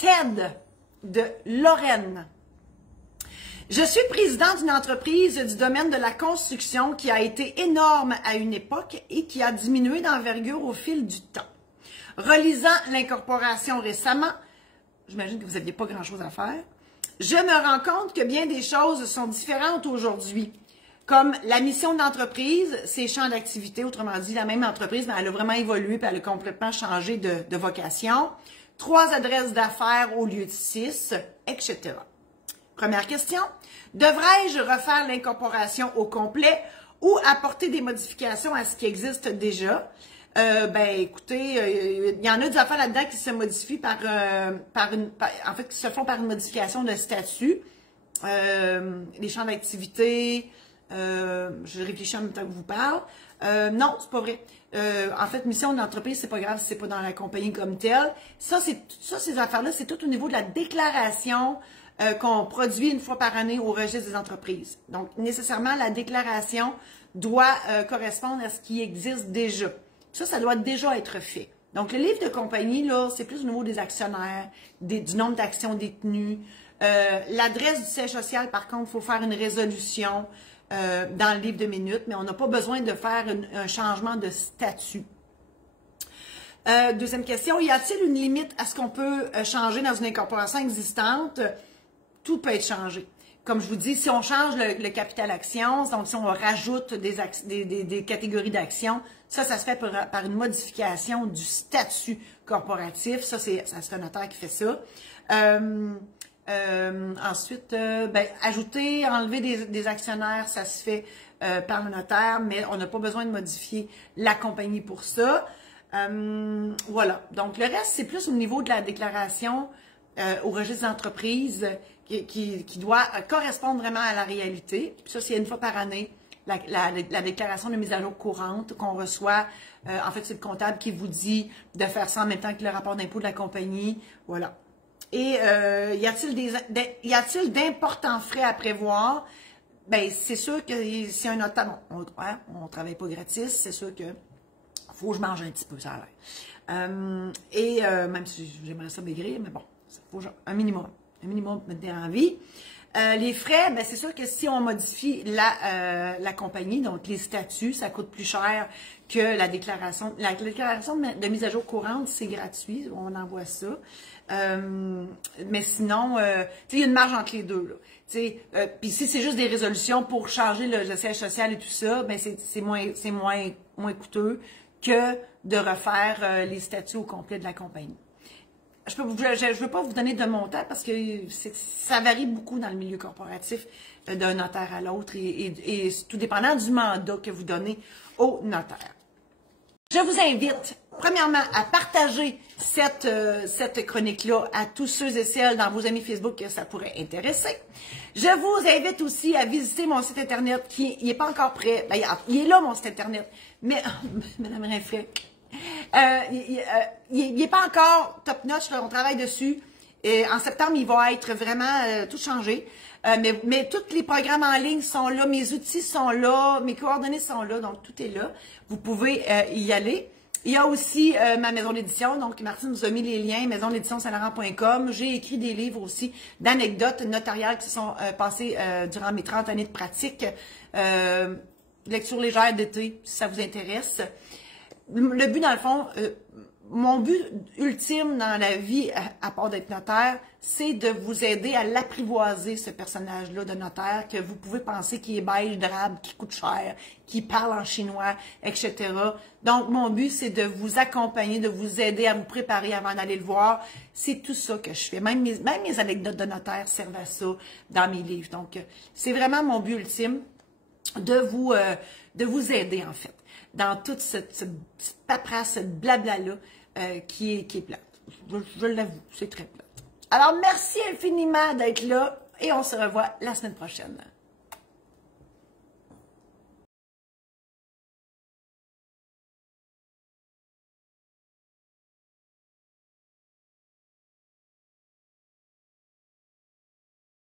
Ted de Lorraine. Je suis présidente d'une entreprise du domaine de la construction qui a été énorme à une époque et qui a diminué d'envergure au fil du temps. Relisant l'incorporation récemment, j'imagine que vous n'aviez pas grand-chose à faire, je me rends compte que bien des choses sont différentes aujourd'hui. Comme la mission d'entreprise, ses champs d'activité, autrement dit, la même entreprise, mais elle a vraiment évolué et elle a complètement changé de vocation. 3 adresses d'affaires au lieu de 6, etc. Première question, devrais-je refaire l'incorporation au complet ou apporter des modifications à ce qui existe déjà? Écoutez, il y en a des affaires là-dedans qui se modifient en fait, qui se font par une modification de statut. Les champs d'activité, je réfléchis en même temps que je vous parle. Non, c'est pas vrai. En fait, mission d'entreprise, c'est pas grave si c'est pas dans la compagnie comme telle. Ces affaires-là, c'est tout au niveau de la déclaration qu'on produit une fois par année au registre des entreprises. Donc, nécessairement, la déclaration doit correspondre à ce qui existe déjà. Ça doit déjà être fait. Donc, le livre de compagnie, là, c'est plus au niveau des actionnaires, du nombre d'actions détenues. L'adresse du siège social, par contre, il faut faire une résolution dans le livre de minutes, mais on n'a pas besoin de faire un changement de statut. Deuxième question, y a-t-il une limite à ce qu'on peut changer dans une incorporation existante? Tout peut être changé. Comme je vous dis, si on change le capital action, donc si on rajoute des catégories d'actions, ça se fait par une modification du statut corporatif. Ça, c'est un notaire qui fait ça. Ensuite, ajouter, enlever des actionnaires, ça se fait par le notaire, mais on n'a pas besoin de modifier la compagnie pour ça. Voilà. Donc, le reste, c'est plus au niveau de la déclaration au registre d'entreprise qui doit correspondre vraiment à la réalité. Puis ça, c'est une fois par année, la déclaration de mise à jour courante qu'on reçoit. En fait, c'est le comptable qui vous dit de faire ça en même temps que le rapport d'impôt de la compagnie. Voilà. Et y a-t-il d'importants frais à prévoir? Ben, c'est sûr que si un notaire, on travaille pas gratis, c'est sûr que faut que je mange un petit peu, ça a l'air. Même si j'aimerais ça maigrir, mais bon, il faut un minimum me tenir en vie. Les frais, ben c'est sûr que si on modifie la compagnie, donc les statuts, ça coûte plus cher que la déclaration. La déclaration de mise à jour courante, c'est gratuit, on envoie ça. Mais sinon, il y a une marge entre les deux. Puis si c'est juste des résolutions pour changer le siège social et tout ça, ben c'est moins coûteux que de refaire les statuts au complet de la compagnie. Je ne veux pas vous donner de montant parce que ça varie beaucoup dans le milieu corporatif d'un notaire à l'autre et tout dépendant du mandat que vous donnez au notaire. Je vous invite, premièrement, à partager cette chronique-là à tous ceux et celles dans vos amis Facebook que ça pourrait intéresser. Je vous invite aussi à visiter mon site Internet qui n'est pas encore prêt. Ben, il est là, mon site Internet. Mais, Madame Rinfret, il n'est pas encore top notch, là, on travaille dessus. Et en septembre, il va être vraiment tout changé. Mais tous les programmes en ligne sont là, mes outils sont là, mes coordonnées sont là, donc tout est là. Vous pouvez y aller. Il y a aussi ma maison d'édition, donc Martine vous a mis les liens, maison d'édition saint-laurent.com. J'ai écrit des livres aussi d'anecdotes notariales qui se sont passées durant mes 30 années de pratique. Lecture légère d'été, si ça vous intéresse. Le but, dans le fond, mon but ultime dans la vie, à part d'être notaire, c'est de vous aider à l'apprivoiser, ce personnage-là de notaire, que vous pouvez penser qui est beige, drabe, qui coûte cher, qui parle en chinois, etc. Donc, mon but, c'est de vous accompagner, de vous aider à vous préparer avant d'aller le voir. C'est tout ça que je fais. Même mes anecdotes de notaire servent à ça dans mes livres. Donc, c'est vraiment mon but ultime de vous aider, en fait, dans toute cette paperasse, cette blabla-là qui est plate. Je l'avoue, c'est très plate. Alors, merci infiniment d'être là et on se revoit la semaine prochaine.